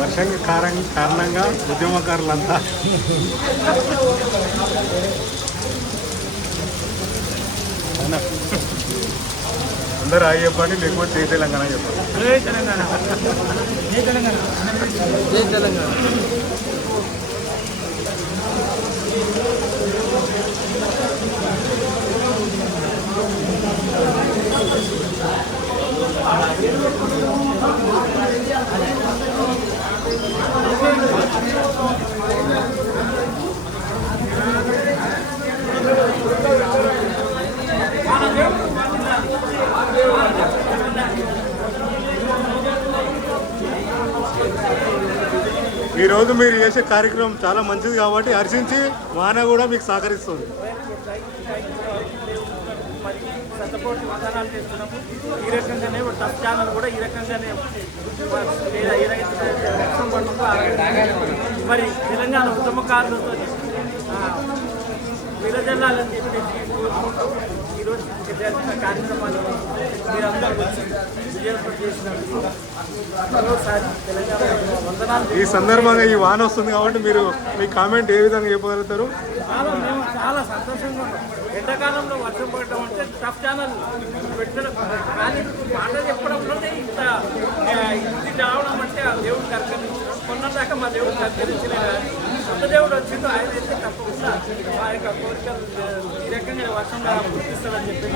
వర్షం కారణంగా ఉద్యమకారులంతా అందరూ అవి చెప్పండి, లేకపోతే జై తెలంగాణ చెప్పండి. జై తెలంగాణ, జై తెలంగాణ, జై తెలంగాణ. ఈరోజు మీరు చేసే కార్యక్రమం చాలా మంచిది కాబట్టి హర్షించి వాన కూడా మీకు సహకరిస్తుంది. శతకోటి వందనాలు చేస్తున్నాము. ఈ రకంగానే టప్ ఛానల్ కూడా ఈ రకంగానే మరి తెలంగాణ ఉద్యమకారులతో విరజల్లాలని చెప్పేసి ఈరోజు జరిగిన కార్యక్రమాలు మీరందరూ వచ్చి విజయవంతం చేసినందుకు మరోసారి తెలంగాణ వందనాలు. ఈ సందర్భంగా ఈ వాన వస్తుంది కాబట్టి మీరు మీ కామెంట్ ఏ విధంగా చెప్పగలుగుతారు? మేము చాలా సంతోషంగా ఉన్నాం. ఎండాకాలంలో వర్షం పడటం అంటే టఫ్ ఛానల్ పెట్టడం కానీ మాట చెప్పడంలోనే ఇంత ఇది రావడం అంటే ఆ దేవుడు కర్కరించడం. కొన్నదాకా మా దేవుడు కర్కరించలే కానీ సొంత దేవుడు వచ్చిందో ఆయన అయితే తప్పకుండా మా యొక్క కోరికలు ఈ రకంగా వర్షంగా గుర్తిస్తాడని చెప్పి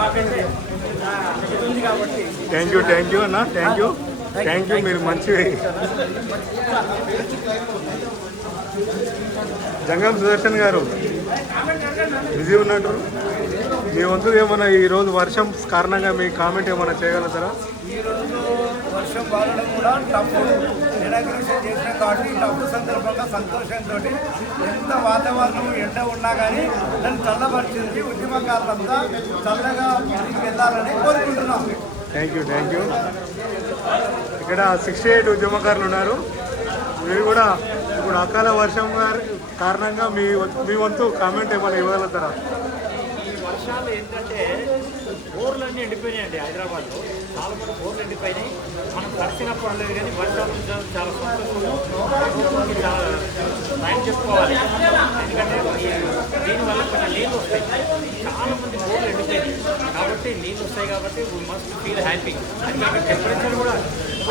మాకైతే ఇది ఉంది కాబట్టి థ్యాంక్ యూ అన్న, థ్యాంక్ యూ మీరు మంచివి. జంగం సుదర్శన్ గారు బిజీ ఉన్నట్టు, మీ వంతు ఏమన్నా ఈరోజు వర్షం కారణంగా మీ కామెంట్ ఏమైనా చేయగలుగుతారా? ఈరోజు వర్షం పడడం కూడా టఫ్ ఇనాగ్రేషన్ చేసినాం కాబట్టి టఫ్ సందర్భంగా సంతోషంతో ఎంత వాతావరణం ఎండ ఉన్నా కానీ దాన్ని చల్లబరిచింది. ఉద్యమకారులంతా చల్లగా ఇంటికి వెళ్ళాలని కోరుకుంటున్నాం. Thank you. ఇక్కడ 68 ఉద్యమకారులు ఉన్నారు. మీరు కూడా ఇప్పుడు అకాల వర్షం కారణంగా మీ వంతు కామెంట్ ఏమైనా ఇవ్వగలుగుతారా? ఈ వర్షాలు ఏంటంటే బోర్లన్నీ ఎండిపోయినాయండి. హైదరాబాద్లో చాలా మంది బోర్లు ఎండిపోయినాయి. మనం తడిచినప్పుడు లేదు కానీ వర్షాలు చాలా సంతోషం, చాలా టైం చెప్పుకోవాలి. ఎందుకంటే దీనివల్ల కొంచెం నీళ్ళు వస్తాయి. చాలా మంది బోర్లు ఎండిపోయినాయి కాబట్టి నీళ్ళు వస్తాయి కాబట్టి వీ మస్ట్ ఫీల్ హ్యాపీ. అందుకే టెంపరేచర్ కూడా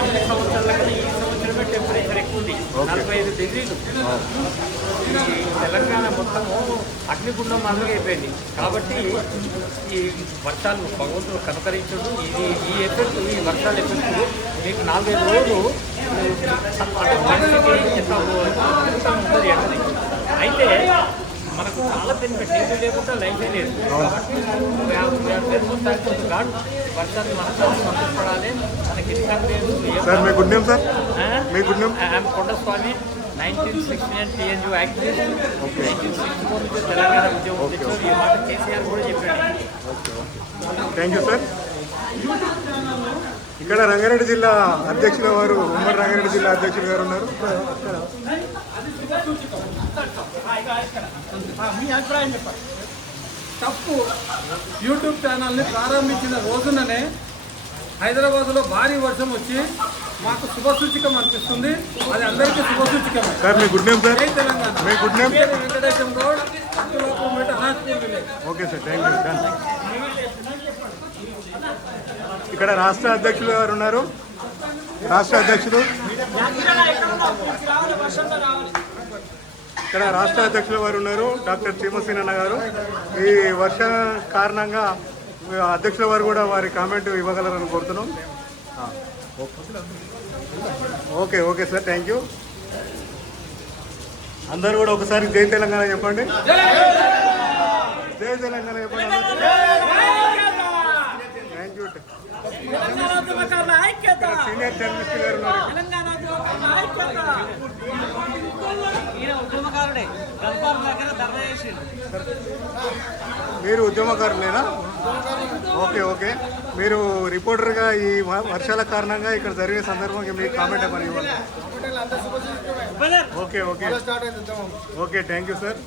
అన్ని సంవత్సరాల కన్నా ఈ సంవత్సరమే టెంపరేచర్ ఎక్కువ ఉంది, 45 డిగ్రీలు. ఈ తెలంగాణ మొత్తము అగ్నిగుండం మాదిరిగా అయిపోయింది కాబట్టి ఈ వర్షాలు భగవంతుడు కనుకరించడు. ఈ ఎఫెక్ట్, ఈ వర్షాల ఎఫెక్ట్ మీకు 4-5 రోజులు అంటే పరిస్థితి ఎంత ఉంటుంది అంటే అయితే మనకు చాలా బెనిఫిట్. నీళ్ళు లేకుండా లైఫే లేదు కాబట్టి గాడ్ వర్షాన్ని మనం సంతోషపడాలి. మనకి ఇష్టం లేదు. ఐఎమ్ కొండస్వామి, 1969 TNU యాక్టివిస్ట్, 1964 నుంచి తెలంగాణ ఉద్యమం తెచ్చారు. ఈ మాట కేసీఆర్ కూడా చెప్పాడు. Thank you sir. ఇక్కడ రంగారెడ్డి జిల్లా అధ్యక్షుల వారు, ఉమ్మడి రంగారెడ్డి జిల్లా అధ్యక్షులు గారు ఉన్నారు. మీ అభిప్రాయం చెప్పండి. తప్పు యూట్యూబ్ ఛానల్ని ప్రారంభించిన రోజుననే హైదరాబాద్లో భారీ వర్షం వచ్చి మాకు శుభసూచికం అనిపిస్తుంది. అది అందరికీ శుభసూచికమే. సార్ మీ గుడ్ నేమ్ సార్? తెలంగాణ. మీ good name? Venkatesham Goud, Anajpur village. Okay sir, thank you. ఇక్కడ రాష్ట్ర అధ్యక్షులు గారు ఉన్నారు. రాష్ట్ర అధ్యక్షులు ఇక్కడ రాష్ట్ర అధ్యక్షుల వారు ఉన్నారు, డాక్టర్ చీమసీనన్న గారు. ఈ వర్ష కారణంగా అధ్యక్షుల వారు కూడా వారి కామెంట్ ఇవ్వగలరని కోరుతున్నాం. Okay sir, thank you. అందరూ కూడా ఒకసారి జై తెలంగాణ చెప్పండి. జై తెలంగాణ చెప్పండి. Thank you. సీనియర్ జర్నలిస్ట్ గారు ఉన్నారు. ఆవిడే గల్పారం దగ్గర ధర్నా చేసిండు. మీరు ఉద్యమకారులేనా? Okay okay. మీరు రిపోర్టర్గా ఈ వర్షాల కారణంగా ఇక్కడ జరిగే సందర్భంగా మీకు కామెంట్ ఏమని ఇవ్వాలి? Okay okay okay, thank you sir.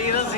ఈరోజు